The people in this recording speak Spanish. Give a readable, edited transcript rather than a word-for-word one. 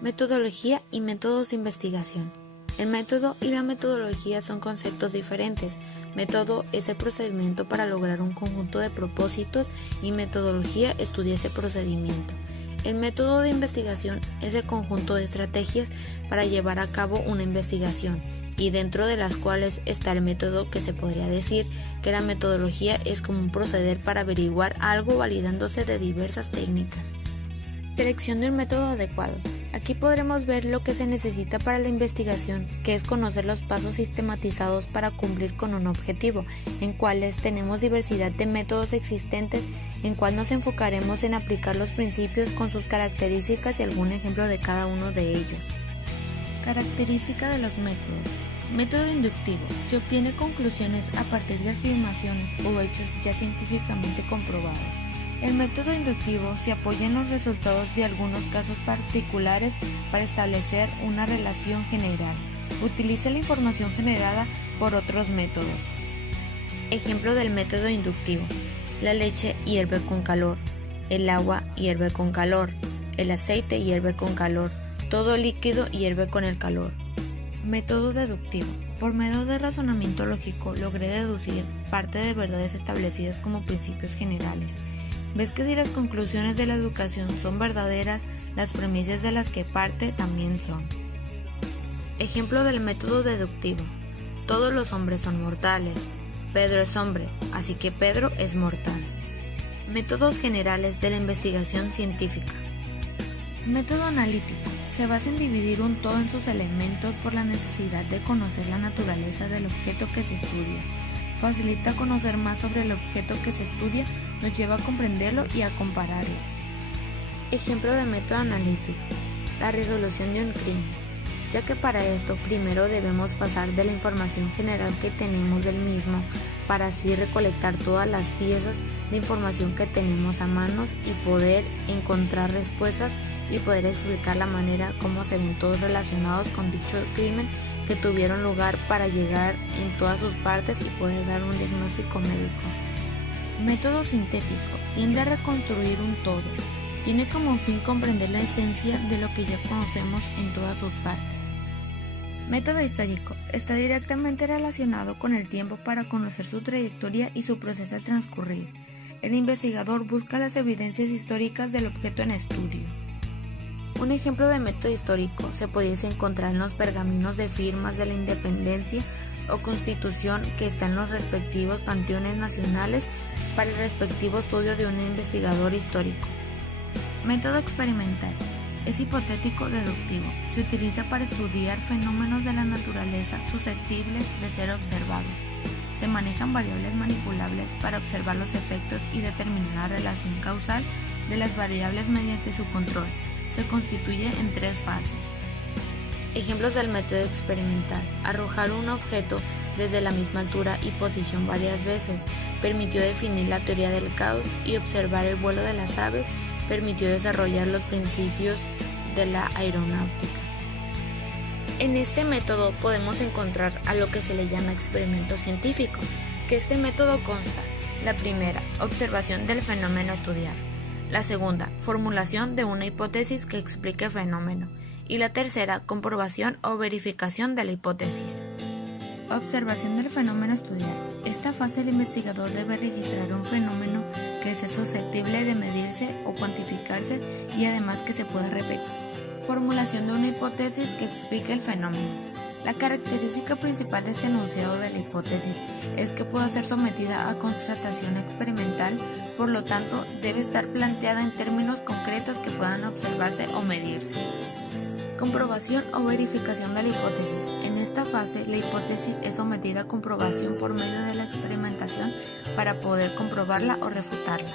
Metodología y métodos de investigación. El método y la metodología son conceptos diferentes. Método es el procedimiento para lograr un conjunto de propósitos y metodología estudia ese procedimiento. El método de investigación es el conjunto de estrategias para llevar a cabo una investigación y dentro de las cuales está el método, que se podría decir que la metodología es como un proceder para averiguar algo validándose de diversas técnicas. Selección de un método adecuado. Aquí podremos ver lo que se necesita para la investigación, que es conocer los pasos sistematizados para cumplir con un objetivo, en cuales tenemos diversidad de métodos existentes, en cual nos enfocaremos en aplicar los principios con sus características y algún ejemplo de cada uno de ellos. Característica de los métodos. Método inductivo. Se obtiene conclusiones a partir de afirmaciones o hechos ya científicamente comprobados. El método inductivo se apoya en los resultados de algunos casos particulares para establecer una relación general. Utiliza la información generada por otros métodos. Ejemplo del método inductivo. La leche hierve con calor. El agua hierve con calor. El aceite hierve con calor. Todo líquido hierve con el calor. Método deductivo. Por medio de razonamiento lógico logré deducir parte de verdades establecidas como principios generales. Ves que si las conclusiones de la educación son verdaderas, las premisas de las que parte también son. Ejemplo del método deductivo. Todos los hombres son mortales. Pedro es hombre, así que Pedro es mortal. Métodos generales de la investigación científica. Método analítico. Se basa en dividir un todo en sus elementos por la necesidad de conocer la naturaleza del objeto que se estudia. Facilita conocer más sobre el objeto que se estudia, nos lleva a comprenderlo y a compararlo. Ejemplo de método analítico. La resolución de un crimen, ya que para esto primero debemos pasar de la información general que tenemos del mismo para así recolectar todas las piezas de información que tenemos a manos y poder encontrar respuestas y poder explicar la manera como se ven todos relacionados con dicho crimen que tuvieron lugar para llegar en todas sus partes y poder dar un diagnóstico médico. Método sintético. Tiende a reconstruir un todo. Tiene como fin comprender la esencia de lo que ya conocemos en todas sus partes. Método histórico. Está directamente relacionado con el tiempo para conocer su trayectoria y su proceso de transcurrir. El investigador busca las evidencias históricas del objeto en estudio. Un ejemplo de método histórico se pudiese encontrar en los pergaminos de firmas de la independencia o constitución que están en los respectivos panteones nacionales para el respectivo estudio de un investigador histórico. Método experimental. Es hipotético deductivo. Se utiliza para estudiar fenómenos de la naturaleza susceptibles de ser observados. Se manejan variables manipulables para observar los efectos y determinar la relación causal de las variables mediante su control. Se constituye en 3 fases. Ejemplos del método experimental. Arrojar un objeto desde la misma altura y posición varias veces. Permitió definir la teoría del caos y observar el vuelo de las aves. Permitió desarrollar los principios de la aeronáutica. En este método podemos encontrar a lo que se le llama experimento científico, que este método consta: la primera, observación del fenómeno a estudiar; la segunda, formulación de una hipótesis que explique el fenómeno; y la tercera, comprobación o verificación de la hipótesis. Observación del fenómeno a estudiar. Esta fase el investigador debe registrar un fenómeno que sea susceptible de medirse o cuantificarse y además que se pueda repetir. Formulación de una hipótesis que explique el fenómeno. La característica principal de este enunciado de la hipótesis es que pueda ser sometida a constatación experimental, por lo tanto debe estar planteada en términos concretos que puedan observarse o medirse. Comprobación o verificación de la hipótesis. En esta fase, la hipótesis es sometida a comprobación por medio de la experimentación para poder comprobarla o refutarla.